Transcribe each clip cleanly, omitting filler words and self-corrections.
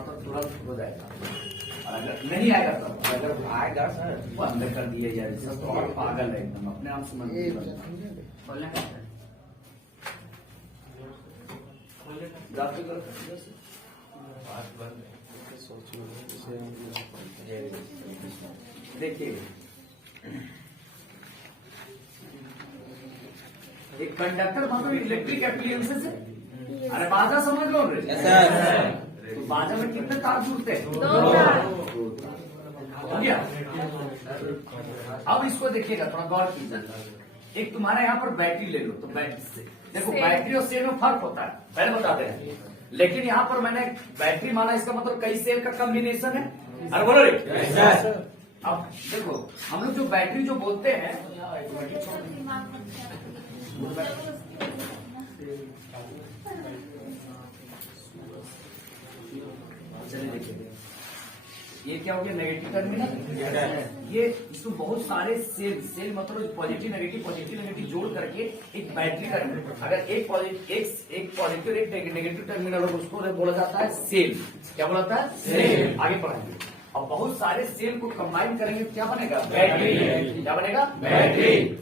मतलब तुरंत हो जाएगा। और अगर नहीं आएगा तब, अगर आएगा सर वो अंदर कर दिया जाए सब, तो और पागल है एकदम, अपने आप से मन नहीं बनता। देखिए एक कंडक्टर मतलब इलेक्ट्रिक एप्लियंसेस है। अरे बाजा समझ लो रे, तो बाजा में कितने तार जुड़ते हैं? 2 तार। हो गया। अब इसको देखिएगा, थोड़ा गौर कीजिए। एक तुम्हारे यहाँ पर बैटरी ले लो, तो बैटरी से देखो, बैटरी और सेल में फर्क होता है, पहले बताते हैं। लेकिन यहाँ पर मैंने बैटरी माना, इसका मतलब कई सेल का कॉम्बिनेशन है। अरे बोलो रे। अब देखो हम लोग जो बैटरी जो बोलते हैं, चलिए देखिए ये क्या हो गया, नेगेटिव टर्मिनल। ये इसमें बहुत सारे सेल मतलब पॉजिटिव नेगेटिव जोड़ करके एक बैटरी का, अगर एक पॉजिटिव एक नेगेटिव टर्मिनल हो, उसको बोला जाता है सेल। क्या बोला जाता है? सेल। आगे पढ़ेंगे। अब बहुत सारे सेल को कंबाइन करेंगे, क्या बनेगा? बैटरी। क्या बनेगा? बैटरी।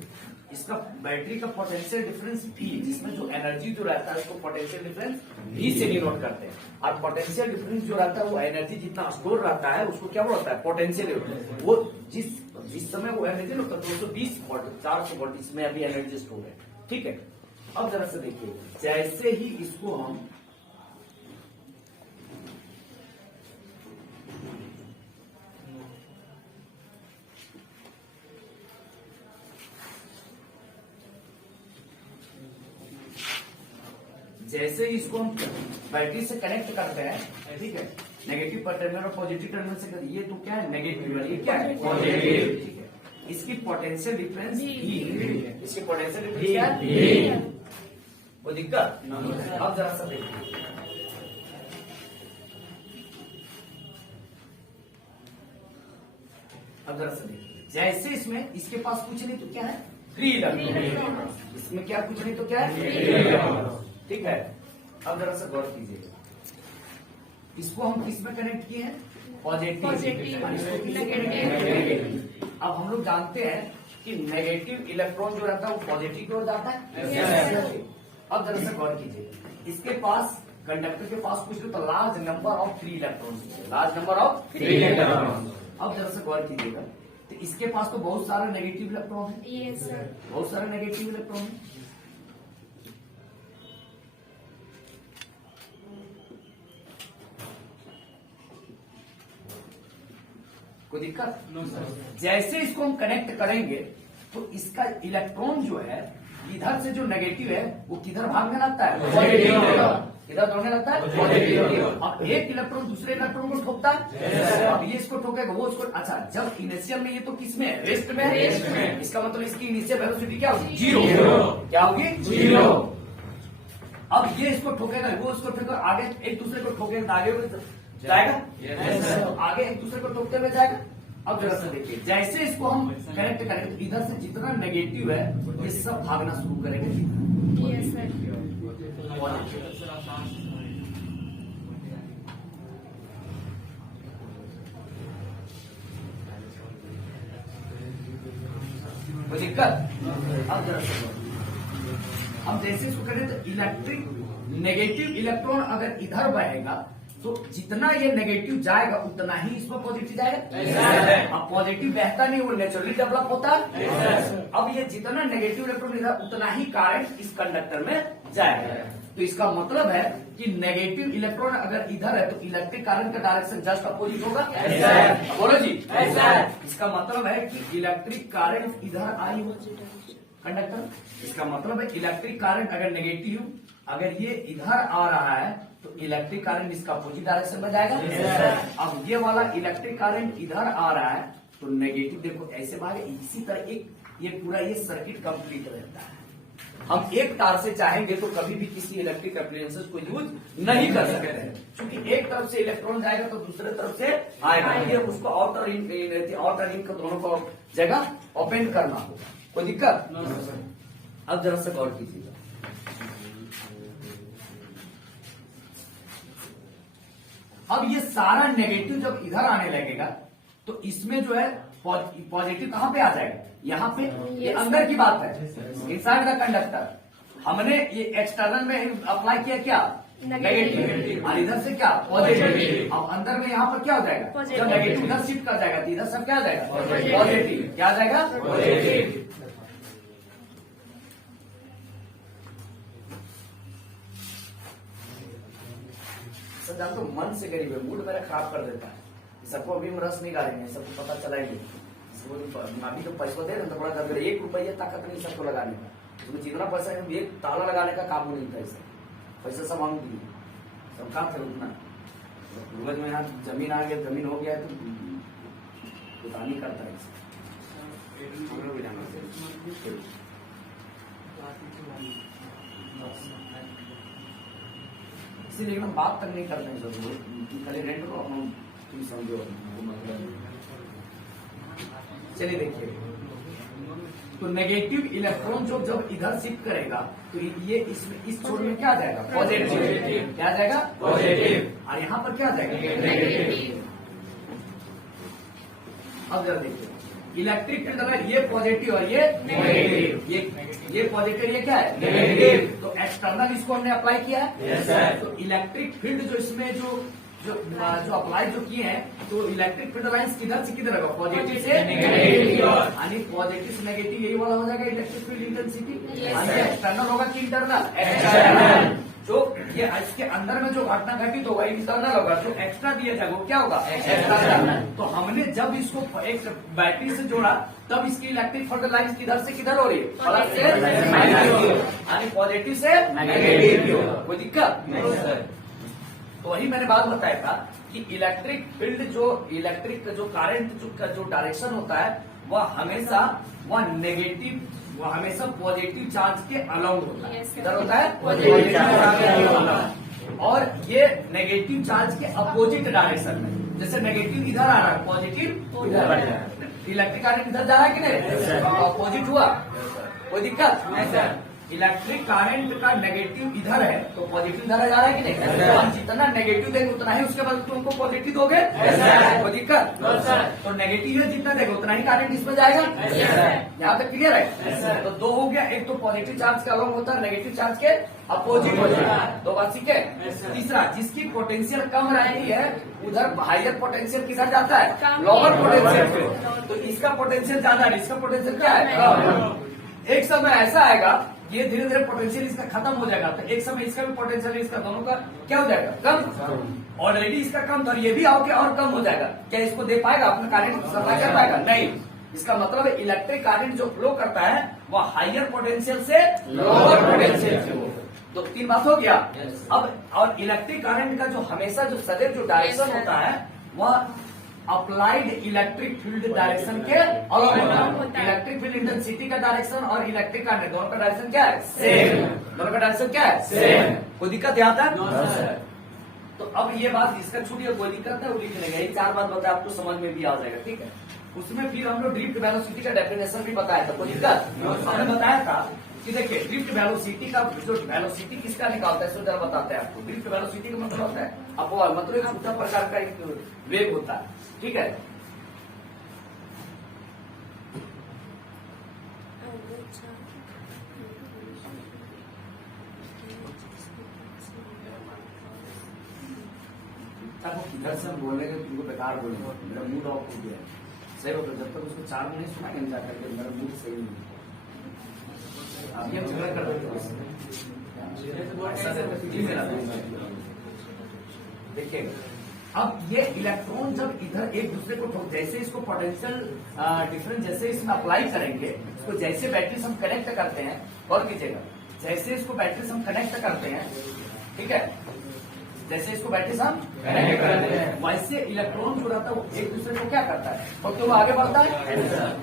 इसका बैटरी का पोटेंशियल डिफरेंस V, जिसमें जो एनर्जी जो रहता है उसको पोटेंशियल डिफरेंस V से डिनोट करते हैं। और पोटेंशियल डिफरेंस जो रहता है वो एनर्जी जितना स्टोर रहता है उसको क्या बोलता है? पोटेंशियल। वो जिस समय वो एनर्जी होता है 220 वोल्ट 400 वोल्ट, इसमें अभी एनर्जी स्टोर है। ठीक है। अब जरा से देखिए, जैसे ही इसको हम इसको हम बैटरी से कनेक्ट करते हैं, ठीक है, नेगेटिव टर्मिनल और पॉजिटिव टर्मिनल से, ये तो क्या है? नेगेटिव, ये क्या है? पॉजिटिव। ठीक है। इसकी पोटेंशियल डिफरेंस V, इसकी पोटेंशियल डिफरेंस क्या है? वो दिक्कत। अब जरा सा देखिए, जैसे इसमें इसके पास कुछ नहीं तो क्या है? Free electron. इसमें क्या कुछ नहीं तो क्या है? ठीक है। अब जरा सा गौर कीजिएगा, इसको हम किसमें कनेक्ट किए हैं? पॉजिटिव। अब हम लोग जानते हैं कि नेगेटिव इलेक्ट्रॉन जो रहता है वो पॉजिटिव की ओर जाता है। अब जरा सा गौर कीजिएगा, इसके पास कंडक्टर के पास कुछ तो large number of free electron, large number of free electron. अब जरा सा गौर कीजिएगा, तो इसके पास तो बहुत सारे नेगेटिव इलेक्ट्रॉन है। बहुत सारे नेगेटिव इलेक्ट्रॉन है। कोई दिक्कत? जैसे इसको हम कनेक्ट करेंगे तो इसका इलेक्ट्रॉन जो है इधर से जो नेगेटिव है वो किधर भागने लगता है? पॉजिटिव। किधर भागने लगता है? पॉजिटिव। अब एक इलेक्ट्रॉन दूसरे इलेक्ट्रॉन को ठोकता है। अब ये इसको ठोकेगा, वो इसको, अच्छा जब इनिशियल में ये तो किस में? रेस्ट में है। इसका मतलब इसकी इनिशियल वेलोसिटी क्या होगी? 0। क्या होगी? 0। अब ये इसको ठोकेगा, वो इसको ठोकेगा, आगे एक दूसरे को ठोकेगा, आगे जाएगा। तो आगे एक दूसरे को ठोकते हुए जाएगा। अब जरा सा देखिए, जैसे इसको हम कनेक्ट करेंगे तो इधर से जितना नेगेटिव है ये सब भागना शुरू करेंगे। कोई दिक्कत? अब जरा सा हम जैसे इसको करें तो इलेक्ट्रिक नेगेटिव इलेक्ट्रॉन अगर इधर बहेगा तो जितना ये नेगेटिव जाएगा उतना ही इसमें पॉजिटिव जाएगा। अब पॉजिटिव बहता नहीं, वो नेचुरली डेवलप होता है। अब ये जितना नेगेटिव इलेक्ट्रॉन इधर उतना ही करंट इस कंडक्टर में जाएगा। तो इसका मतलब है कि नेगेटिव इलेक्ट्रॉन अगर इधर है तो इलेक्ट्रिक करंट का डायरेक्शन जस्ट अपोजिट होगा। बोलो जी। इसका मतलब है कि इलेक्ट्रिक करंट इधर आई हो कंडक्टर, इसका मतलब है इलेक्ट्रिक करंट अगर नेगेटिव अगर ये इधर आ रहा है तो इलेक्ट्रिक करंट इसका अपोजिट डायरेक्शन में जाएगा। अब ये वाला इलेक्ट्रिक करंट इधर आ रहा है तो नेगेटिव देखो ऐसे भागे, इसी तरह एक ये पूरा ये सर्किट कंप्लीट रहता है। हम एक तार से चाहेंगे तो कभी भी किसी इलेक्ट्रिक एप्लायंसेस को यूज नहीं कर सकते हैं, क्योंकि एक तरफ से इलेक्ट्रॉन जाएगा तो दूसरे तरफ से आएगा, ये उसको आउटर रिंग का दोनों को जगह ओपन करना होगा। कोई दिक्कत? अब जरा से गौर कीजिएगा, अब ये सारा नेगेटिव जब इधर आने लगेगा तो इसमें जो है पॉजिटिव कहां पे आ जाएगा, यहाँ पे। ये अंदर की बात है, इनसाइड द कंडक्टर। हमने ये एक्सटर्नल में अप्लाई किया क्या, नेगेटिव, और इधर से क्या, पॉजिटिव। अब अंदर में यहाँ पर क्या हो जाएगा, जब नेगेटिव इधर शिफ्ट कर जाएगा तो इधर सब क्या आ जाएगा, पॉजिटिव। क्या आ जाएगा, पॉजिटिव। सर तो मन से करीब है, मूड मेरा खराब कर देता है। सबको अभी हम रस नहीं डालेंगे, सबको पता चला ही अभी तो पैसा दे रहे तो बड़ा कर 1 रुपया ताकत नहीं सबको लगाने का। तो जितना पैसा है एक ताला लगाने का काम नहीं था, इससे पैसा सब हम दिए, सब कहाँ थे उतना। पूर्वज में यहाँ जमीन आ गया, जमीन हो गया है तो पता नहीं करता है इसीलिए हम बात तक नहीं करते हैं सब, खाली रेंट को हम समझो। चलिए देखिए, तो नेगेटिव इलेक्ट्रॉन जो जब इधर शिफ्ट करेगा तो ये इसमें इस छोर में क्या आ जाएगा, पॉजिटिव। क्या आ जाएगा, पॉजिटिव। और यहाँ पर क्या आ जाएगा, नेगेटिव। अब जरा देखिए, इलेक्ट्रिक फील्ड अगर ये पॉजिटिव और ये नेगेटिव, ये पॉजिटिव ये क्या है, नेगेटिव। तो एक्सटर्नल इसको हमने अप्लाई किया है। तो इलेक्ट्रिक फील्ड जो इसमें जो अप्लाई जो किए हैं, तो इलेक्ट्रिक फील्ड लाइन्स किधर से किधर होगा, पॉजिटिव से नेगेटिव। यानी पॉजिटिव से नेगेटिव यही वाला हो जाएगा इलेक्ट्रिक फील्ड इंटेंसिटी। एक्सटर्नल होगा कि इंटरनल, एक्सटर्नल। जो ये इसके अंदर में जो घटना घटित होगा इंटरनल होगा, जो एक्स्ट्रा दिया जाएगा वो क्या होगा, एक्सटर्नल। तो हमने जब इसको एक बैटरी से जोड़ा तब इसकी इलेक्ट्रिक फील्ड लाइन्स किधर से किधर हो रही है, प्लस से माइनस, यानी पॉजिटिव से नेगेटिव। कोई दिक्कत नहीं। तो वही मैंने बात बताया था कि इलेक्ट्रिक फील्ड इलेक्ट्रिक जो करंट जो डायरेक्शन होता है वह नेगेटिव, वह हमेशा पॉजिटिव चार्ज के अलाउंड होता है। किधर होता है, पॉजिटिव चार्ज के अलाउंड। और ये नेगेटिव चार्ज के अपोजिट डायरेक्शन में, जैसे नेगेटिव इधर आ रहा है, पॉजिटिव इधर, इलेक्ट्रिक करंट इधर जा रहा है कि नहीं, अपोजिट हुआ, कोई दिक्कत नहीं सर। इलेक्ट्रिक करंट का नेगेटिव इधर है तो पॉजिटिव इधर जा रहा है कि नहीं, तो हम जितना नेगेटिव देंगे उतना ही उसके बाद तुमको पॉजिटिव दोगे, कोई दिक्कत। तो नेगेटिव है जितना देगा उतना ही करंट इसमें जाएगा। यहाँ तक क्लियर है। तो दो हो गया, एक तो पॉजिटिव चार्ज के अलॉन्ग होता है, नेगेटिव चार्ज के अपोजिट हो जाएगा। दो बात ठीक है। तीसरा, जिसकी पोटेंशियल कम रहती है उधर हाइयर पोटेंशियल किधर जाता है, लोअर पोटेंशियल। तो इसका पोटेंशियल ज्यादा है, इसका पोटेंशियल क्या है, एक समय ऐसा आएगा ये धीरे धीरे पोटेंशियल इसका खत्म हो जाएगा, तो एक समय इसका भी पोटेंशियल इसका दोनों का क्या हो जाएगा, कम। ऑलरेडी इसका कम था, ये भी आओगे और कम हो जाएगा। क्या इसको दे पाएगा, अपना करंट सप्लाई कर पाएगा, नहीं। इसका मतलब है इलेक्ट्रिक करंट जो फ्लो करता है वह हाइयर पोटेंशियल से लोअर पोटेंशियल से हो। तो 3 बात हो गया। अब और इलेक्ट्रिक करंट का जो हमेशा जो सदैव जो डायरेक्शन होता है वह अप्लाइड इलेक्ट्रिक फील्ड डायरेक्शन के अलग होता है। इलेक्ट्रिक फील्ड इंटेंसिटी का डायरेक्शन और इलेक्ट्रिक करंट दोनों का डायरेक्शन क्या है, सेम। दोनों का डायरेक्शन क्या है, सेम। कोई दिक्कत यहाँ तक? तो अब ये बात इसका छूटिए, कोई दिक्कत है, वो लिख लेंगे। ये 4 बात बताया, आपको समझ में भी आ जाएगा, ठीक है। उसमें फिर हम लोग ड्रिफ्ट वेलोसिटी का डेफिनेशन भी बताया था, कोई दिक्कत। हमने बताया था कि देखिए ड्रिफ्ट वेलोसिटी का जो वेलोसिटी किसका निकालता है, सो जरा बताते हैं आपको। ड्रिफ्ट वेलोसिटी का मतलब होता है अपवाह, मतलब एक दूसरा प्रकार का एक वेग होता है, ठीक है। इधर से हम बोलेंगे तुमको बेकार बोलेंगे, मेरा मूड ऑफ हो गया, सही होगा। जब तक उसको 4 में नहीं सुनाएंगे जा करके मेरा मूड सही नहीं, अब ये झगड़ा कर रहे थे। देखिए अब ये इलेक्ट्रॉन जब इधर एक दूसरे को जैसे इसको पोटेंशियल डिफरेंस जैसे इसमें अप्लाई करेंगे, इसको जैसे बैटरी हम कनेक्ट करते हैं, और कीजिएगा जैसे इसको बैटरी हम कनेक्ट करते हैं, ठीक है, जैसे इसको बैटरी हम कनेक्ट करते हैं वैसे इलेक्ट्रॉन जो रहता है वो एक दूसरे को क्या करता है, तो वो आगे बढ़ता है।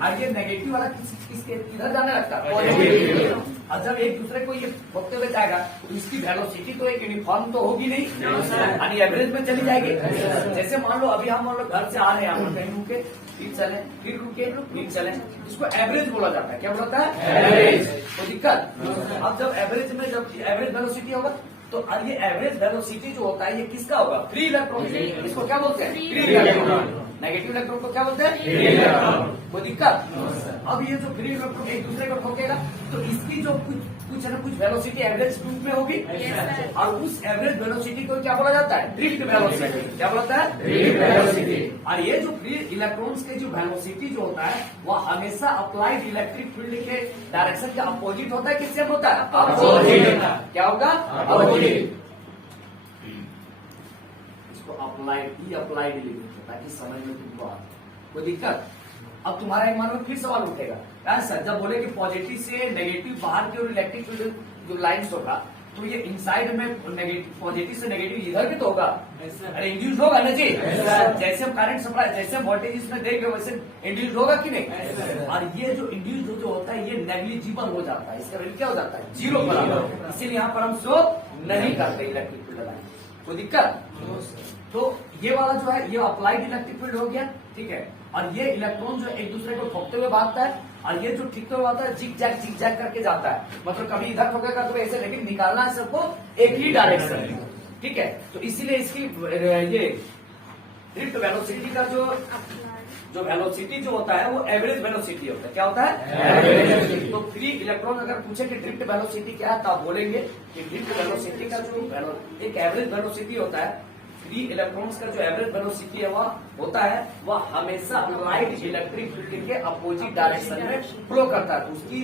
आगे नेगेटिव वाला किसके किधर जाने लगता है, पॉजिटिव। और जब एक दूसरे को ये होते हुए जाएगा तो इसकी वेलोसिटी तो एक यूनिफॉर्म तो होगी नहीं, यानी एवरेज में चली जाएगी। जैसे मान लो अभी हम लोग घर से आ रहे हैं, हम लोग कहीं रुके फिर चले, फिर रुके फिर चले, इसको एवरेज बोला जाता है। क्या बोलता है, एवरेज। कोई दिक्कत। अब जब एवरेज में जब एवरेज वेलोसिटी होगा तो तो अब ये एवरेज वेलोसिटी जो होता है ये किसका होगा? Free electron. इसको क्या बोलते हैं? Free electron. नेगेटिव इलेक्ट्रॉन को क्या बोलते हैं? Free electron. कोई दिक्कत? अब ये जो फ्री इलेक्ट्रॉन एक दूसरे को ठोकेगा तो इसकी जो कुछ है ना कुछ वेलोसिटी एवरेज रूप में होगी, और उस एवरेज वेलोसिटी को क्या बोला जाता है? Drift velocity. क्या बोला जाता है? Drift velocity. और ये जो फ्री इलेक्ट्रॉन्स के जो वेलोसिटी जो होता है वह हमेशा अप्लाइड इलेक्ट्रिक फील्ड के डायरेक्शन के अपोजिट होता है। किससे होता है? अपोजिट। क्या होगा? अपोजिट। इसको अप्लाइड लिखना ताकि समझ में तुमको आए। कोई दिक्कत? अब तुम्हारा एक मानो फिर सवाल उठेगा, यार सर जब बोले कि पॉजिटिव से नेगेटिव बाहर की ओर इलेक्ट्रिक फील्ड जो लाइन्स होगा तो ये इनसाइड में नेगेटिव, पॉजिटिव से नेगेटिव इधर भी तो होगा, अरे इंड्यूस होगा ना जी। जैसे हम करंट सप्लाई, जैसे हम वोल्टेज इसमें देंगे वैसे इंड्यूस होगा कि नहीं? और ये जो इंड्यूस जो होता है ये नेग्लिजिबल हो जाता है, इसका वैल्यू क्या हो जाता है? 0 बराबर। इसीलिए यहाँ पर हम शो नहीं करते इलेक्ट्रिक फील्ड लाइन। कोई दिक्कत? तो ये वाला जो है ये अप्लाइड इलेक्ट्रिक फील्ड हो गया, ठीक है। और ये इलेक्ट्रॉन जो एक दूसरे को ठोकते हुए भागता है, और ये जो ठोकते हुए आता है जिग जैग करके जाता है, मतलब कभी इधर ठोकेगा तो ऐसे, लेकिन निकालना है सबको एक ही डायरेक्शन में, ठीक है। तो इसीलिए इसकी ये ड्रिफ्ट वेलोसिटी का जो वेलोसिटी जो होता है वो एवरेज वेलोसिटी होता है। क्या होता है? एवरेज। तो फ्री इलेक्ट्रॉन अगर पूछे कि ड्रिफ्ट वेलोसिटी क्या है तो आप बोलेंगे कि ड्रिफ्ट वेलोसिटी का जो एक एवरेज वेलोसिटी होता है, फ्री इलेक्ट्रॉन्स का जो एवरेज वेलोसिटी है वह होता है वह हमेशा लाइट इलेक्ट्रिक फील्ड के अपोजिट डायरेक्शन में फ्लो करता है। तो उसकी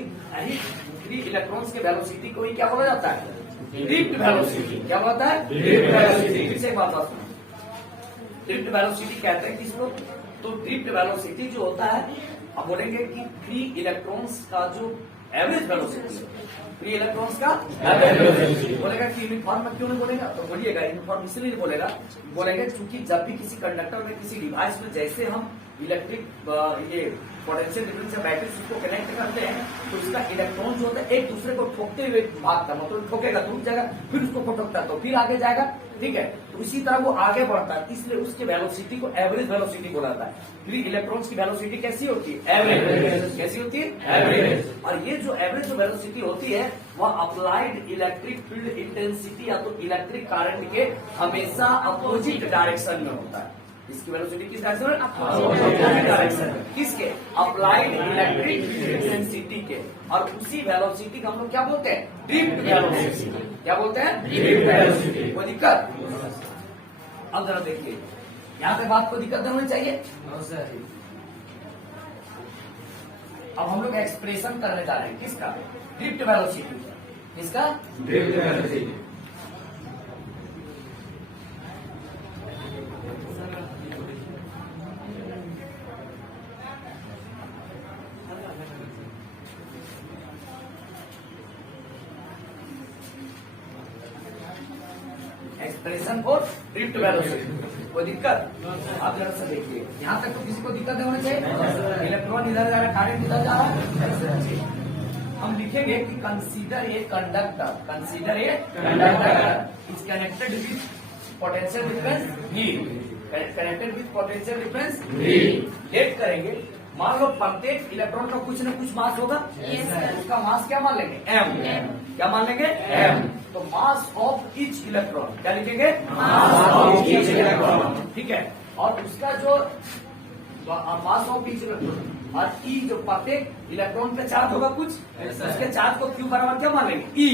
फ्री इलेक्ट्रॉन्स के वेलोसिटी को ही क्या बोला जाता है? Drift velocity. क्या बोलता है? Drift velocity. फिर से एक बात सुनो, ड्रिफ्ट वेलोसिटी कहते हैं किसको? तो ड्रिफ्ट वेलोसिटी जो होता है, अब बोलेंगे कि फ्री इलेक्ट्रॉन्स का जो एवरेज वेलोसिटी, फ्री इलेक्ट्रॉन्स का एवरेज वेलोसिटी बोलेगा कि यूनिफॉर्म में क्यों नहीं बोलेगा? तो बोलिएगा यूनिफॉर्म इसलिए बोलेंगे क्योंकि जब भी किसी कंडक्टर में किसी डिवाइस में जैसे हम इलेक्ट्रिक ये पोटेंशियल डिफरेंस या बैटरी उसको कनेक्ट करते हैं तो उसका इलेक्ट्रॉन जो होता है एक दूसरे को ठोकते हुए भागता, मतलब ठोकेगा तो रुक जाएगा, फिर उसको ठोकता तो फिर आगे जाएगा, ठीक है। तो इसी तरह वो आगे बढ़ता है, इसलिए उसके वेलोसिटी को एवरेज वेलोसिटी बोला जाता है। फिर इलेक्ट्रॉन्स की वेलोसिटी कैसी होती है? एवरेज। कैसी होती है? एवरेज। और ये जो एवरेज वेलोसिटी होती है वह अप्लाइड इलेक्ट्रिक फील्ड इंटेंसिटी या तो इलेक्ट्रिक करंट के हमेशा अपोजिट डायरेक्शन में होता है। इसकी वेलोसिटी किस डायरेक्शन में? अपोजिट डायरेक्शन में। किसके? अप्लाइड इलेक्ट्रिक फील्ड इंटेंसिटी के। और उसी वेलोसिटी को हम लोग क्या बोलते हैं? Drift velocity. क्या बोलते हैं? Drift velocity. कोई दिक्कत? अब जरा देखिए यहाँ पे बात को दिक्कत नहीं होनी चाहिए। अब हम लोग एक्सप्रेशन करने जा रहे हैं किसका? Drift velocity. किसका? Drift velocity. Expression for drift velocity. कोई दिक्कत? आप जरा सा देखिए यहाँ तक तो किसी को दिक्कत नहीं होनी चाहिए। इलेक्ट्रॉन इधर जा रहा है, करंट इधर जा रहा है, हम लिखेंगे कि consider a conductor, consider a conductor is connected with potential difference V, connected with potential difference V। Let करेंगे, मान लो प्रत्येक इलेक्ट्रॉन का कुछ न कुछ मास होगा, उसका मास क्या मान लेंगे? M। क्या मान लेंगे? M। तो मास ऑफ ईच इलेक्ट्रॉन क्या लिखेंगे? मास ऑफ ईच इलेक्ट्रॉन, ठीक है। और उसका जो मास ऑफ ईच इलेक्ट्रॉन और ई जो प्रत्येक इलेक्ट्रॉन पे चार्ज होगा कुछ, उसके चार्ज को क्यू बराबर क्या मान लेंगे? ई।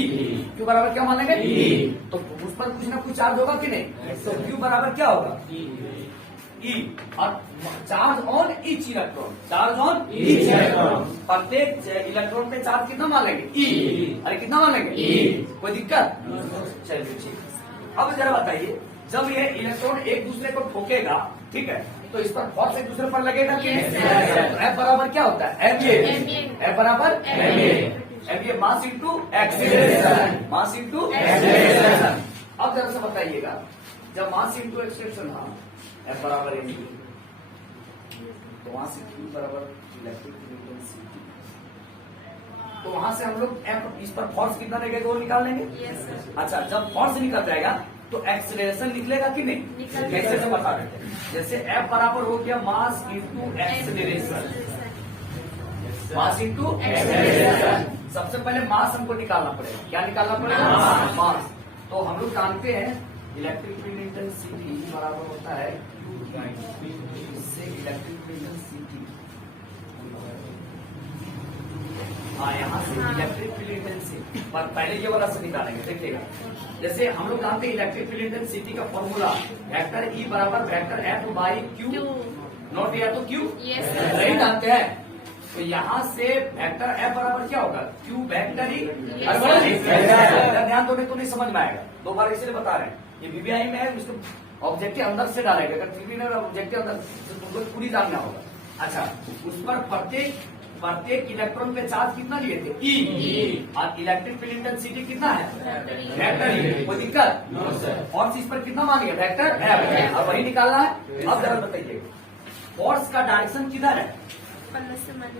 क्यू बराबर क्या मान लेंगे? ई। तो उस पर कुछ ना कुछ चार्ज होगा कि नहीं? तो क्यू बराबर क्या होगा? ई। और charge on each electron, charge on each electron, प्रत्येक इलेक्ट्रॉन पे चार्ज कितना मान लेंगे? ई। अरे कितना मान लेंगे? ई। कोई दिक्कत? चलिए ठीक। अब जरा बताइए जब ये इलेक्ट्रॉन एक दूसरे को ठोकेगा, ठीक है, तो इस पर फोर्स एक दूसरे पर लगेगा कि F बराबर क्या होता है? F बराबर MA, mass into acceleration, mass into acceleration. अब जरा सा बताइएगा जब मास इंटू एक्सीलरेशन, हाँ F बराबर MA, तो वहां से Q बराबर इलेक्ट्रिक इंटेंसिटी, तो वहां से हम लोग F इस पर फोर्स कितना लगेगा वो निकाल लेंगे। अच्छा जब फोर्स निकल जाएगा तो एक्सीलरेशन निकलेगा कि नहीं? कैसे से बता देते हैं, जैसे F बराबर हो गया mass into acceleration, mass into acceleration. सबसे पहले मास हमको निकालना पड़ेगा, क्या निकालना पड़ेगा? मास। तो हम लोग जानते हैं इलेक्ट्रिक फील्ड इंटेंसिटी बराबर होता है इससे इलेक्ट्रिक फील्ड इंटेंसिटी, हाँ यहाँ से इलेक्ट्रिक फील्ड इंटेंसिटी पर पहले ये वाला से निकालेंगे, देखिएगा। जैसे हम लोग जानते हैं इलेक्ट्रिक फील्ड इंटेंसिटी का फॉर्मूला वेक्टर ई बराबर vector F by Q, note या तो क्यू नहीं जानते हैं, तो यहाँ से वेक्टर एफ बराबर क्या होगा, क्यू वेक्टर ई। ध्यान दोगे तो नहीं समझ में आएगा, दो बार इसलिए बता रहे हैं, ये बीबीआई में है, उसको ऑब्जेक्टिव अंदर से डालेगा, अगर थ्री ऑब्जेक्टिव अंदर तो तुमको पूरी जानना होगा। अच्छा, उस पर प्रत्येक इलेक्ट्रॉन पे चार्ज कितना लिए थे, ई, और इलेक्ट्रिक फील्ड इंटेंसिटी कितना है, वेक्टर ई। कोई दिक्कत? फोर्स इस पर कितना मान लिया, वेक्टर एफ, और वही निकालना है। अब जरा बताइए फोर्स का डायरेक्शन किधर है,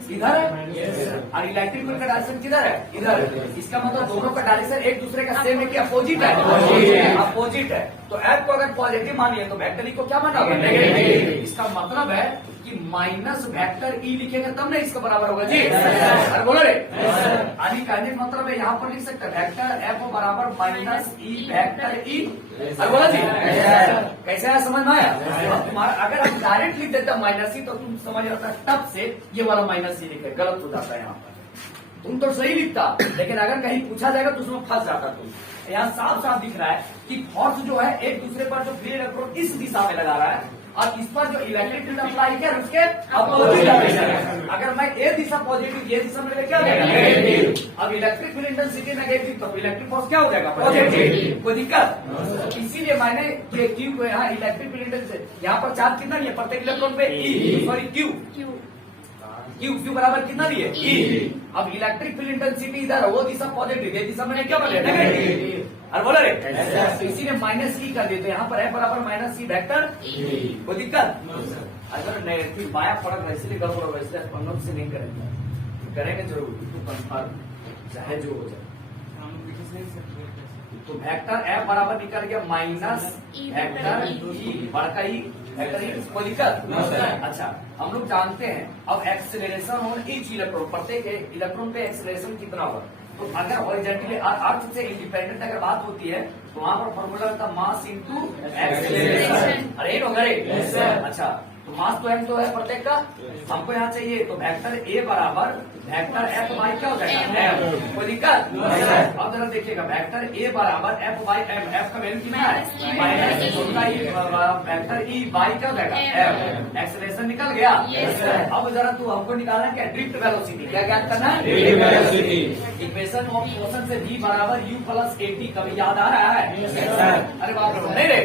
इधर है, और इलेक्ट्रिक फील्ड का डायरेक्शन किधर है, इधर है। इसका मतलब दोनों का डायरेक्शन एक दूसरे का सेम है कि अपोजिट है, अपोजिट है। तो एफ को अगर पॉजिटिव मानिए तो वेक्टर ई को क्या माना होगा, नेगेटिव। इसका मतलब है कि माइनस वेक्टर ई लिखेंगे तब नहीं इसका बराबर होगा जी, अरे बोलो रे। यानी कहने का मतलब है यहाँ पर लिख सकते हैं वेक्टर एफ बराबर माइनस ई वेक्टर ई, अरे बोला जी। कैसे आया, समझ में आया? तुम्हारा अगर हम डायरेक्ट लिख देते माइनस ई तो तुम समझ आता तब से ये वाला माइनस ई लिखे, गलत हो जाता है यहाँ पर। तुम तो सही लिखता, लेकिन अगर कहीं पूछा जाएगा तो उसमें फंस जाता तुम। यहाँ साफ साफ दिख रहा है कि फोर्स जो है एक दूसरे पर जो फ्री इलेक्ट्रॉन इस दिशा में लगा रहा है, और इस पर जो इलेक्ट्रिक फील्ड अप्लाई किया उसके अपोजिट डायरेक्शन। अगर मैं ए दिशा पॉजिटिव, ये दिशा में क्या हो जाएगा, नेगेटिव। अब इलेक्ट्रिक फील्ड इंटेंसिटी नेगेटिव तो इलेक्ट्रिक फोर्स क्या हो जाएगा, पॉजिटिव। कोई दिक्कत? इसीलिए मैंने ये क्यू को यहाँ इलेक्ट्रिक फील्ड इंटेंसिटी, यहाँ पर चार्ज कितना है प्रत्येक इलेक्ट्रॉन पे, ई, सॉरी क्यू क्यू बराबर कितना दिए, ई। अब इलेक्ट्रिक फील्ड इंटेंसिटी इधर है, वो दिशा पॉजिटिव, ये दिशा मैंने क्या बोले, नेगेटिव। अरे बोला रे, तो इसीलिए माइनस ई कर देते हैं यहाँ पर, एफ बराबर माइनस ई वेक्टर। कोई दिक्कत? अगर नेगेटिव बाया फर्क है इसलिए गड़बड़ होगा, इसलिए हम से नहीं करेंगे जरूर, तो कंफर्म चाहे जो हो जाए। तो वेक्टर एफ बराबर निकल गया माइनस वेक्टर ई बड़का ई वेक्टर ई। कोई दिक्कत? अच्छा, हम लोग जानते हैं अब एक्सेलरेशन ऑन ईच इलेक्ट्रॉन, प्रत्येक इलेक्ट्रॉन पे एक्सेलरेशन कितना होगा। तो अगर हॉरिजॉन्टली अर्थ से इंडिपेंडेंट अगर बात होती है तो वहां पर फॉर्मूला होता है मास इंटू एक्सेलरेशन। अरे नो करे, अच्छा तो मास तो एम तो है प्रत्येक का, हमको यहाँ चाहिए तो वेक्टर ए बराबर वेक्टर एफ बाई क्या हो जाएगा, एम। कोई दिक्कत? अब जरा देखिएगा वेक्टर ए बराबर एफ बाई एम, एफ का वैल्यू कितना है माइनस, वेक्टर ई बाई क्या हो जाएगा, एम। एक्सेलरेशन निकल गया। अब जरा तू हमको निकालना है क्या, ड्रिफ्ट वेलोसिटी। क्या ज्ञात करना है, drift velocity. Equation of motion से v बराबर u प्लस at, कभी याद आ रहा है? अरे बाप रे, नहीं रे,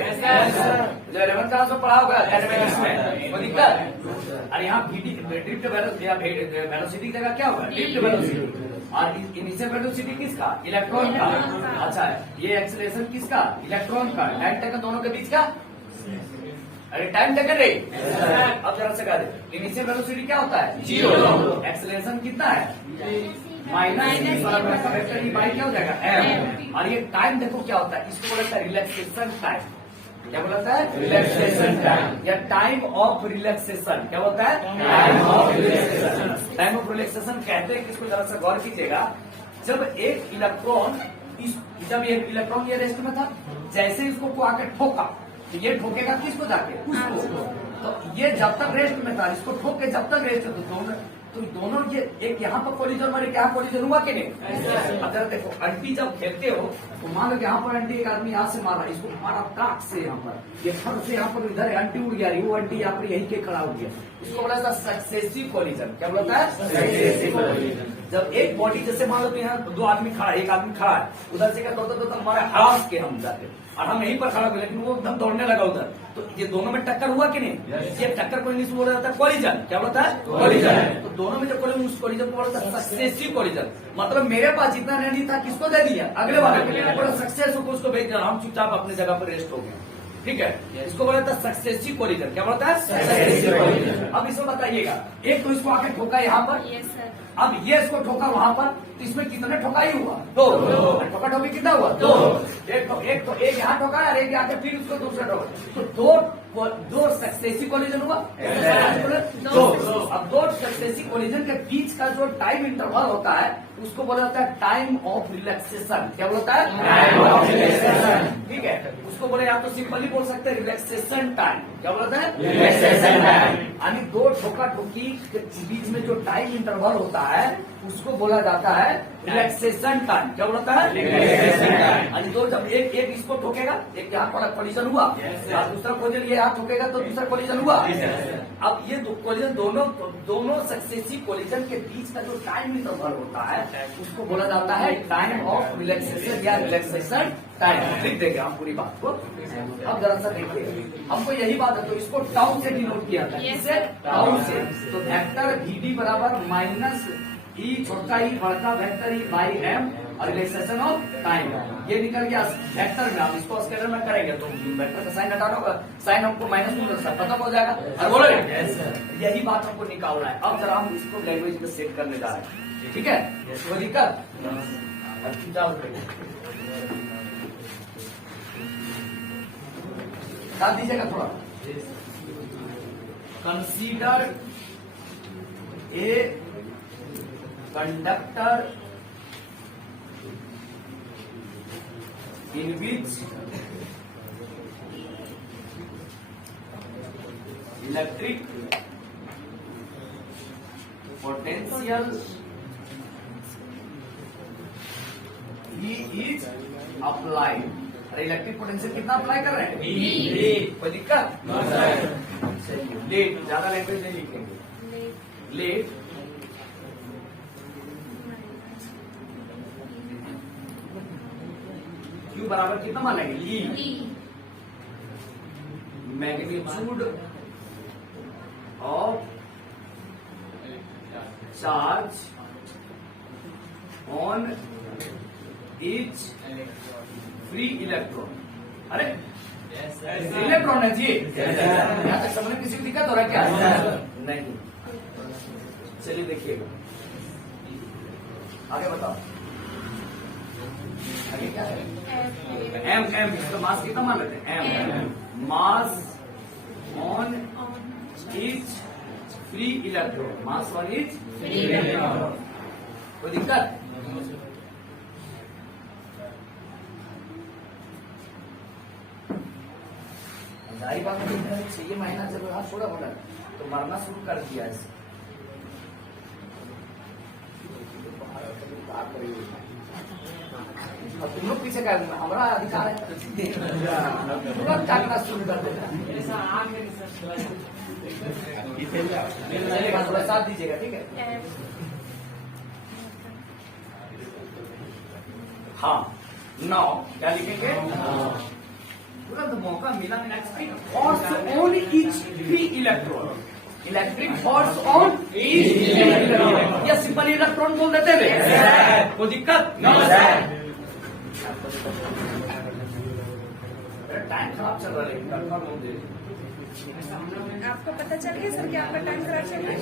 जो 11th क्लास में पढ़ा होगा एनिमेटिक्स में, कोई दिक्कत? अरे यहाँ ड्रिफ्ट वेलोसिटी की जगह क्या होगा, ड्रिफ्ट वेलोसिटी। और इनिशियल वेलोसिटी किसका, इलेक्ट्रॉन का। अच्छा, ये एक्सेलरेशन किसका, इलेक्ट्रॉन का। टाइम टेकन दोनों के बीच का, अरे टाइम टेकन रे। अब जरा से कह दे इनिशियल वेलोसिटी क्या होता है, 0। एक्सेलरेशन कितना है, माइनस वेक्टर ई बाई क्या हो जाएगा, एम। और ये टाइम देखो क्या होता है, इसको बोलता है रिलैक्सेशन टाइम। क्या बोलता है, रिलैक्सेशन टाइम, या टाइम ऑफ रिलैक्सेशन। क्या बोलता है, time of relaxation. Time of relaxation कहते हैं, किसको जरा सा गौर कीजिएगा। जब एक इलेक्ट्रॉन जब एक इलेक्ट्रॉन ये रेस्ट में था, जैसे इसको को आकर ठोका तो ये ठोकेगा किसको जाके, उसको। तो ये जब तक रेस्ट में था, इसको ठोक के जब तक रेस्ट में तो दोनों ये एक यहाँ पर कोलिजन और एक यहाँ कोलिजन हुआ कि नहीं। अगर देखो अंटी जब खेलते हो तो मान लो यहाँ पर अंटी एक आदमी यहाँ से मारा, इसको मारा काट से यहाँ पर, ये फर से यहाँ पर इधर अंटी उड़ गया, वो अंटी यहाँ पर यही के खड़ा हो गया, इसको बोला था सक्सेसिव कोलिजन। क्या बोलता है, सक्सेसिव कोलिजन। जब एक बॉडी जैसे मान लो तो यहाँ दो आदमी खड़ा है, एक आदमी खड़ा है, उधर से क्या करता तो हमारे हाथ के हम जाते और हम यहीं पर खड़ा हुए, लेकिन वो एकदम दौड़ने लगा उधर, तो ये दोनों में टक्कर हुआ कि नहीं। ये टक्कर को इंग्लिश में बोला जाता है कोलिजन। क्या बोलता है, कोलिजन। तो दोनों में जो कोलिजन, उस कोलिजन को बोलता है सक्सेसिव कोलिजन। मतलब मेरे पास जितना एनर्जी था किसको दे दिया, अगले वाले के लिए, सक्सेस होकर उसको भेज दिया, हम चुपचाप अपने जगह पर रेस्ट हो गए। ठीक है, इसको बोला था सक्सेसिव कोलिजन। क्या बोलता है, सक्सेसिव कोलिजन। अब इसको बताइएगा, एक तो इसको आके ठोका यहाँ पर, अब ये इसको ठोका वहां पर, तो इसमें कितने ठोकाई हुआ, दो। ठोका ठोकी कितना हुआ, दो। एक यहाँ ठोका और एक आके फिर उसको दूसरा ठोका, तो दो दो सक्सेसिव कोलिजन हुआ, दो। अब दो सक्सेसिव कोलिजन के बीच का जो टाइम इंटरवल होता है उसको बोला जाता है टाइम ऑफ रिलैक्सेशन। क्या बोलता है? Time of relaxation. ठीक है, उसको बोले आप तो सिंपली बोल सकते हैं रिलैक्सेशन टाइम। क्या बोलता है? Relaxation time. यानी दो ठोका ठोकी के बीच में जो टाइम इंटरवल होता है उसको बोला जाता है रिलैक्सेशन टाइम। क्या बोलता है? Relaxation time. यानी दो जब एक इसको ठोकेगा, एक यहाँ पर कोलिजन हुआ, दूसरा कोलिजन ये यहाँ ठोकेगा तो दूसरा कोलिजन हुआ। अब ये कोलिजन दोनों सक्सेसिव कोलिजन के बीच का जो टाइम इंटरवल होता है उसको बोला जाता है टाइम ऑफ रिलैक्सेशन या रिलैक्सेशन टाइम। लिख देंगे हम पूरी बात को। अब जरा सा देखिए, हमको यही बात है तो इसको टाउ से डिनोट किया था। किससे? टाउ से। तो वेक्टर VD बराबर माइनस ई छोटा ई बड़का वेक्टर ई बाई एम और रिलैक्सेशन ऑफ टाइम ये निकल गया वेक्टर में। आप इसको स्केलर में करेंगे तो वेक्टर का साइन हटाना होगा, साइन हमको माइनस में खत्म हो जाएगा। और बोलो यही बात हमको निकालना है। अब जरा हम इसको लैंग्वेज में सेट करने जा रहे हैं। ठीक है, कोई दिक्कत? साथ दीजिएगा थोड़ा। Consider a conductor in which electric potential E is applied। अरे इलेक्ट्रिक पोटेंशियल कितना अप्लाई कर रहे हैं? कोई दिक्कत? चलिए लेट, ज्यादा लैंग्वेज नहीं लिखेंगे। लेट Q बराबर कितना मान लेंगे? E magnitude of charge on each free electron. अरे इलेक्ट्रॉन है जी, यहाँ तक समझने किसी को दिक्कत हो रहा है क्या? नहीं। चलिए देखिएगा, आगे बताओ। आगे क्या है? एम इसका मास कितना मान लेते हैं? M mass on each free electron. Mass on each free electron. कोई दिक्कत? जारी बात है, 6 महीना जब हाथ छोड़ा बोला तो मरना शुरू कर दिया इसे। अब तुम लोग पीछे क्या, हमारा अधिकार है तुरंत काटना शुरू कर देना। थोड़ा साथ दीजिएगा, ठीक है? हाँ, 9 क्या लिखेंगे? तुरंत मौका मिला। Force on each free electron. Electric force on each electron या सिंपल इलेक्ट्रॉन बोल देते हैं। कोई दिक्कत? टाइम खराब चल रहा है। आपको पता चल गया सर कि आपका टाइम खराब चल रहा है?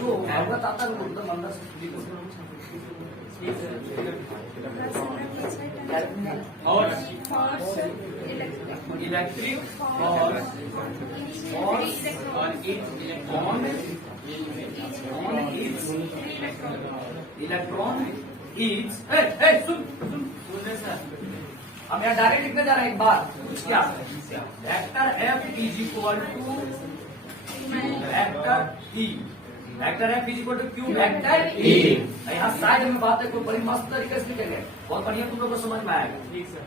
जो अवगत आता है वो मंदा इलेक्ट्रिक इलेक्ट्रॉन इज सुन हम यहाँ डायरेक्ट लिखने जा रहे हैं। एक बार कुछ क्या vector F is equal to vector E। Vector F is equal to Q vector E। यहाँ साइड में बात है, कोई बड़ी मस्त तरीके से लिखेंगे, बहुत बढ़िया, तुम लोग को समझ में आएगा। ठीक सर,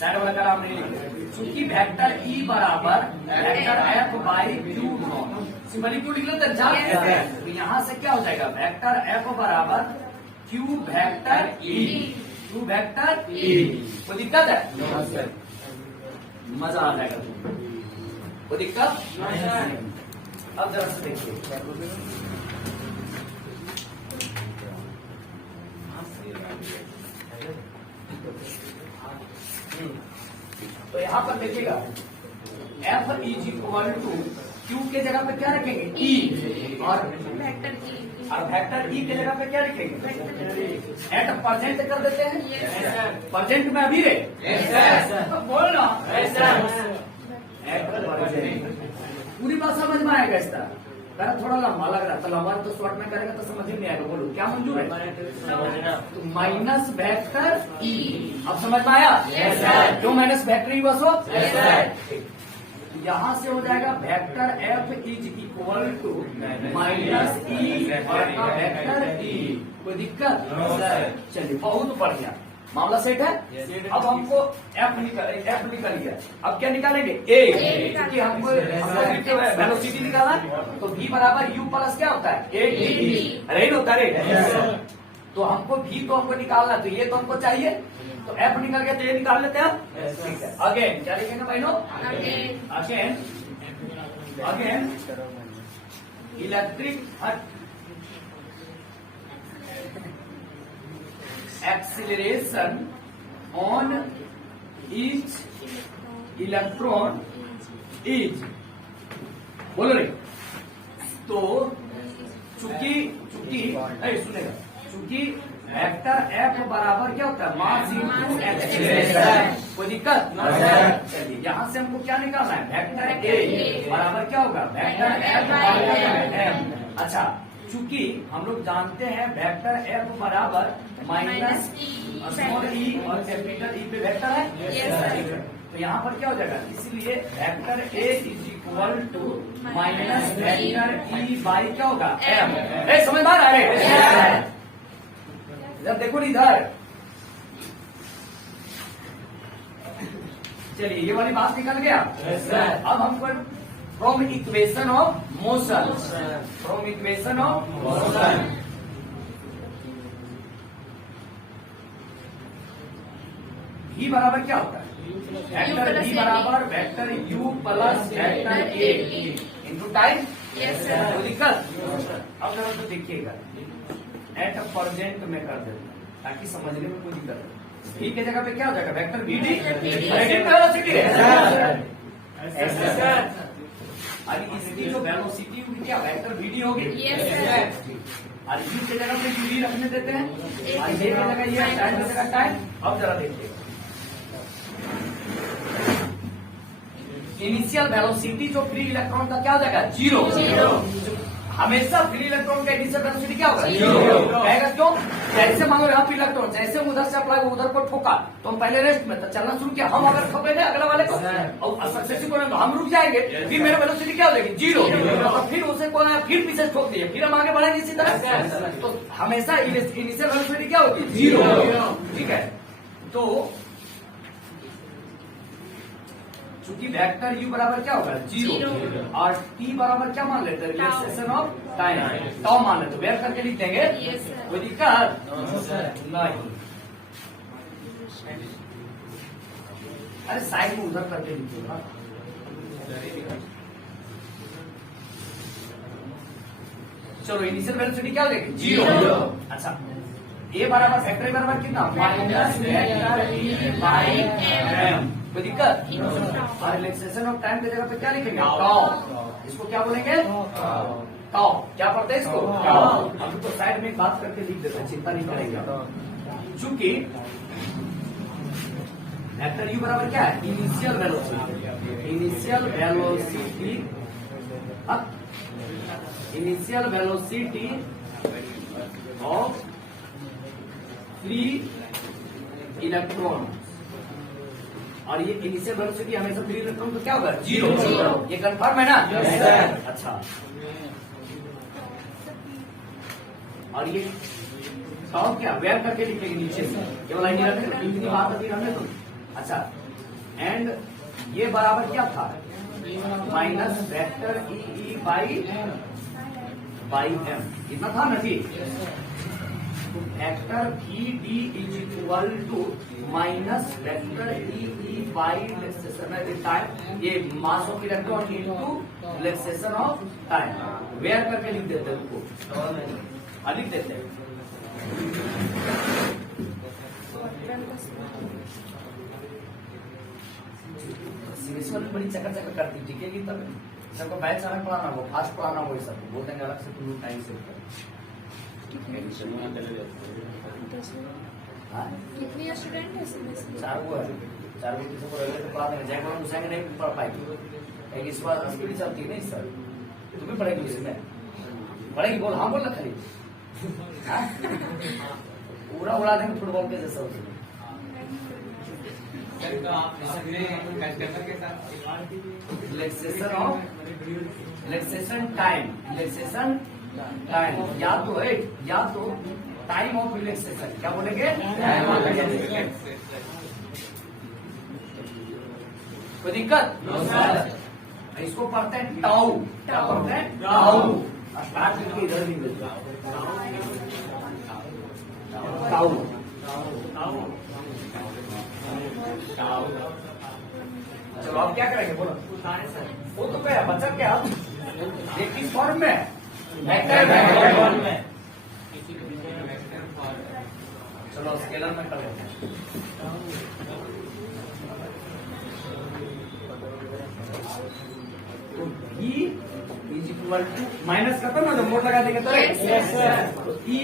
साइड वाला का नाम नहीं लिखेंगे क्योंकि वेक्टर E बराबर vector F by Q not. Simply क्यों लिख लेते हैं? तो यहाँ से क्या हो जाएगा? वेक्टर F बराबर Q vector E। Q vector E। कोई दिक्कत है? मजा आ जाएगा। कोई दिक्कत? अब जरा से देखिए, तो यहां पर देखिएगा F is equal to Q के जगह पे क्या रखेंगे ई, और वेक्टर ई वेक्टर ई के जगह पे क्या रखेंगे एट प्रेजेंट कर देते हैं। Yes, प्रेजेंट में अभी रे तो बोल ना एट प्रेजेंट। पूरी बात समझ में आएगा इस तरह। अगर थोड़ा लंबा लग रहा है तो लंबा तो शॉर्ट में करेगा तो समझ ही नहीं आएगा। बोलो क्या मंजूर है? तो माइनस वेक्टर ई, अब समझ में आया? क्यों माइनस वेक्टर ई बसो? यहाँ से हो जाएगा vector F is equal to minus E और का वेक्टर ई। कोई दिक्कत? चलिए बहुत बढ़िया, मामला सेट है। अब हमको एफ निकल गया। अब क्या निकालेंगे? ए, क्योंकि हमको वेलोसिटी निकालना है। तो v बराबर u प्लस क्या होता है? ए डी, रेट होता है। तो हमको v तो हमको निकालना है, तो ये तो हमको चाहिए। तो एफ निकल गया तो ये निकाल लेते हैं। अगेन क्या लिखेंगे बहनों? Again electric acceleration on each electron is, बोलो रे। तो चूंकि सुनेगा, चूंकि वेक्टर एफ बराबर क्या होता है? Mass into acceleration. कोई दिक्कत? चलिए यहाँ से हमको क्या निकालना है? वेक्टर ए बराबर क्या होगा? Vector F M. अच्छा, चूंकि हम लोग जानते हैं वेक्टर एफ बराबर माइनस स्मॉल ई और कैपिटल ई पे वेक्टर है। तो यहाँ पर क्या हो जाएगा? इसलिए vector A is equal to minus vector E by क्या होगा? एम। समझ में आ रहा है? जब देखो इधर, चलिए ये वाली बात निकल गया। अब हमको from equation of motion, from equation of motion v बराबर क्या होता है? वेक्टर v बराबर vector u plus vector a into time. कोई दिक्कत? अब जरा तो देखिएगा, एट प्रेजेंट में कर देते हैं ताकि समझने में कोई दिक्कत नहीं। v के जगह पे क्या हो जाएगा? वेक्टर v डी, वेलोसिटी है। और इसकी जो वेलोसिटी होगी क्या? वेक्टर v डी होगी। और u के जगह पे u डी रखने देते हैं, और ये के जगह ये, टाइम की जगह टाइम। अब जरा देखिए, इनिशियल वेलोसिटी जो फ्री इलेक्ट्रॉन का क्या हो जाएगा? जीरो। हमेशा फ्री इलेक्ट्रॉन का इनिशियल वेलोसिटी क्या होगा? जीरो रहेगा। क्यों? जैसे मान लो यहाँ पे इलेक्ट्रॉन जैसे उधर से अप्लाई उधर को ठोका तो हम पहले रेस्ट में चलना शुरू किया, हम अगर ठोकेंगे अगला वाले को और सक्सेसफुल तो हम रुक जाएंगे, फिर मेरा वेलोसिटी क्या हो जाएगी? जीरो। तो फिर उसे को फिर पीछे ठोक दिए, फिर हम आगे बढ़ेंगे इसी तरह। तो हमेशा इनिशियल वेलोसिटी क्या होगी? जीरो। ठीक है, तो चूंकि वेक्टर u बराबर क्या होगा? जीरो। और t बराबर क्या मान लेते हैं? रिलैक्सेशन ऑफ टाइम, टाउ मान लेते। वेयर करके लिख देंगे। कोई दिक्कत नहीं? अरे साइड में उधर करके लिखिएगा। चलो इनिशियल वेलोसिटी क्या हो जाएगी? जीरो। अच्छा, ए बराबर वेक्टर ए बराबर कितना? Minus vector E by M. कोई दिक्कत? और रिलैक्सेशन ऑफ टाइम की जगह पे क्या लिखेंगे? टाउ। इसको क्या बोलेंगे? टाउ। क्या पढ़ते हैं इसको? टाउ। हम तो साइड में बात करके लिख देते हैं, चिंता नहीं करेंगे। चूंकि वेक्टर यू बराबर क्या है? Initial velocity, initial velocity, initial velocity of free electron. और ये इनिशियल वेलोसिटी हमेशा फ्री इलेक्ट्रॉन तो क्या होगा? जीरो। ये कंफर्म है ना? अच्छा, और ये टाउ क्या? वेयर करके लिखेंगे नीचे से, केवल आइडिया रखने बात अभी रहने दो। अच्छा, एंड ये बराबर क्या था? Minus vector E by M. इतना था ना जी? Vector V D is equal to minus vector E by time, ये mass of electron into relaxation of time. Where करके लिख देते हैं उनको, लिख देते हैं। सीबीएसई वाली बड़ी चक्कर चक्कर करती, टिकेगी तब सबको बैच अलग पढ़ाना हो, फास्ट पढ़ाना हो, सब बोल देंगे अलग से तुम टाइम से कितनी स्टूडेंट है इसमें? 4 गो है, 4 गो किसी को रेगुलर पढ़ा देंगे, जय बोलो घुसाएंगे नहीं पढ़ पाएगी। एक इस बार स्पीड चलती है नहीं सर, तू भी पढ़ेगी उसमें, पढ़ेगी बोल, हाँ बोल ना खाली पूरा उड़ा देंगे फुटबॉल के जैसा उसमें। रिलैक्सेशन टाइम, या तो है या तो टाइम ऑफ रिलैक्सेशन, क्या बोलेंगे? कोई दिक्कत? इसको पढ़ते हैं टाउ, क्या पढ़ते हैं? टाउ। स्टार्ट करके इधर नहीं मिलता टाउ। चलो आप क्या करेंगे बोलो? वो तो क्या बच्चा क्या एक किस फॉर्म में? चलो स्केलर में कर लेते हैं। तो E is equal to minus करता ना तो मोड लगा देंगे तो E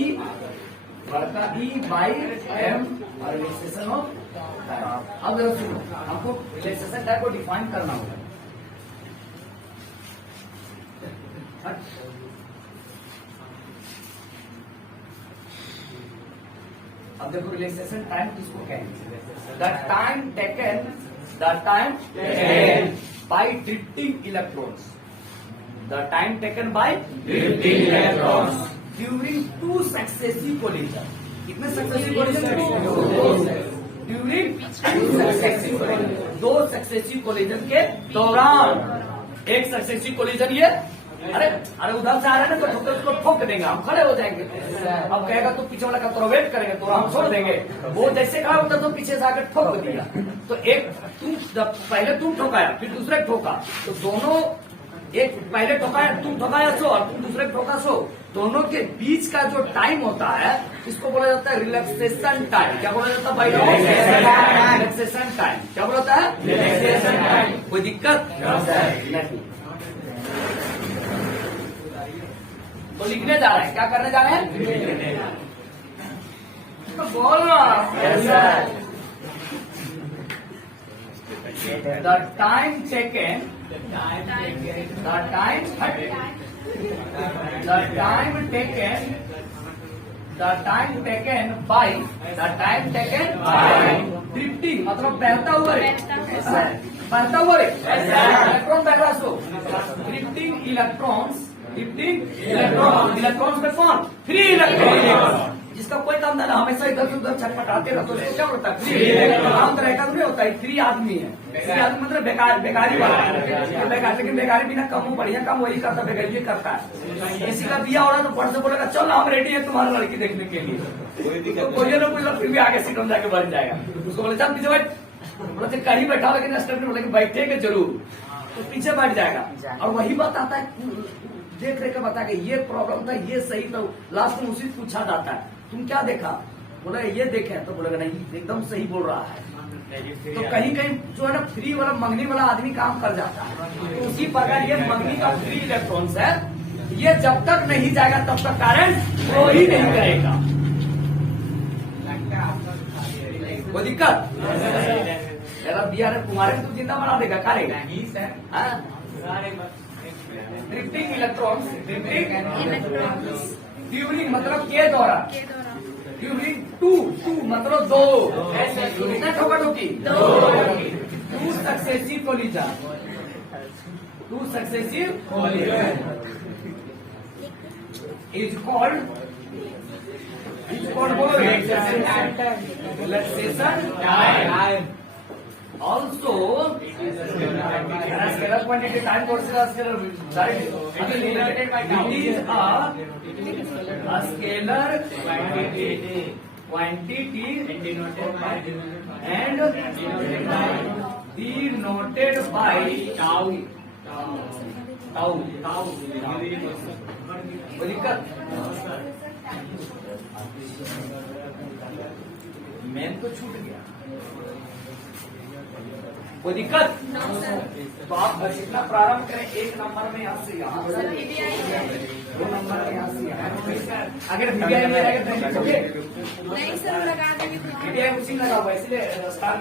बड़का E बाई M और रिलैक्सेशन ऑफ टाइम। अब जरा सुनो, हमको रिलैक्सेशन टाइम को डिफाइन करना होगा। अब देखो रिलैक्सेशन टाइम किसको कहेंगे? The time taken by drifting electrons. The time taken by drifting electrons during 2 successive collision. कितने successive collision? During 2 successive collision. 2 successive collision के दौरान। एक successive collision ये अरे उधर से आ रहे हैं ना तो ठोकर उसको ठोक देंगे, हम खड़े हो जाएंगे। अब कहेगा तो पीछे वाला का तो वेट करेंगे तो हम छोड़ देंगे। वो जैसे खड़ा होता तो पीछे से आकर ठोक दिया, तो एक तुम पहले तुम ठोकाया फिर दूसरे ठोका, तो दोनों एक पहले ठोकाया तुम ठोकाया सो और तुम दूसरे ठोका सो, दोनों के बीच का जो टाइम होता है इसको बोला जाता है रिलैक्सेशन टाइम। क्या बोला जाता है भाई? Relaxation time. क्या बोला जाता है? Relaxation time. कोई दिक्कत नहीं। तो लिखने जा रहे हैं, क्या करने जा रहे हैं? तो बोलो the time taken by drifting मतलब बहता हुआ इलेक्ट्रॉन बह रहा सो ड्रिफ्टिंग इलेक्ट्रॉन्स में कौन? फ्री इलेक्ट्रॉन, जिसका कोई काम नहीं, हमेशा इधर से उधर छटपटाते रहते हैं, क्या होता है? फ्री काम तरह का नहीं होता है, फ्री आदमी है। फ्री आदमी मतलब बेकारी वाला, लेकिन बेकारी बिना कम बढ़िया काम वही करता, बेकारी करता है। किसी का बिया हो रहा तो फट से बोलेगा चल हम रेडी है तुम्हारा लड़की देखने के लिए, तो कोई ना कोई लोग फिर भी आगे सीट में जाके बैठ जाएगा। उसको बोले चल पीछे बैठ, बोले कहीं बैठा लेकिन स्टेप में बोले बैठेंगे जरूर, तो पीछे बैठ जाएगा। और वही बात आता है देख रेख बता के ये प्रॉब्लम था, ये सही था, लास्ट में उसी पूछा जाता है तुम क्या देखा? बोला ये देखे, तो बोलेगा नहीं एकदम सही बोल रहा है। तो कहीं कहीं जो है ना फ्री वाला मंगनी वाला आदमी काम कर जाता है, तो उसी प्रकार ये मंगनी का फ्री इलेक्ट्रॉन्स है, ये जब तक नहीं जाएगा तब तक करंट फ्लो ही नहीं करेगा। कोई दिक्कत? BRF कुमार तो जिंदा बना देगा, करेगा ड्रिफ्टिंग इलेक्ट्रॉन्स ड्यूरिंग मतलब के दौरान, ड्यूरिंग टू मतलब 2 कितना ठोका ठोकी? 2 successive collision is called relaxation time. Also, scalar quantity time versus scalar size. It is a scalar quantity and denoted by tau. कोई दिक्कत? मेन तो छूट गया। कोई दिक्कत? No sir. तो आप सीखना प्रारंभ करें 1 नंबर में यहाँ से यहाँ, सर VBI है 2 नंबर में यहाँ से यहाँ। अगर VBI नहीं रहेगा तो नहीं लिखोगे? नहीं सर, लगा देंगे। VBI उसी लगा हुआ है, इसलिए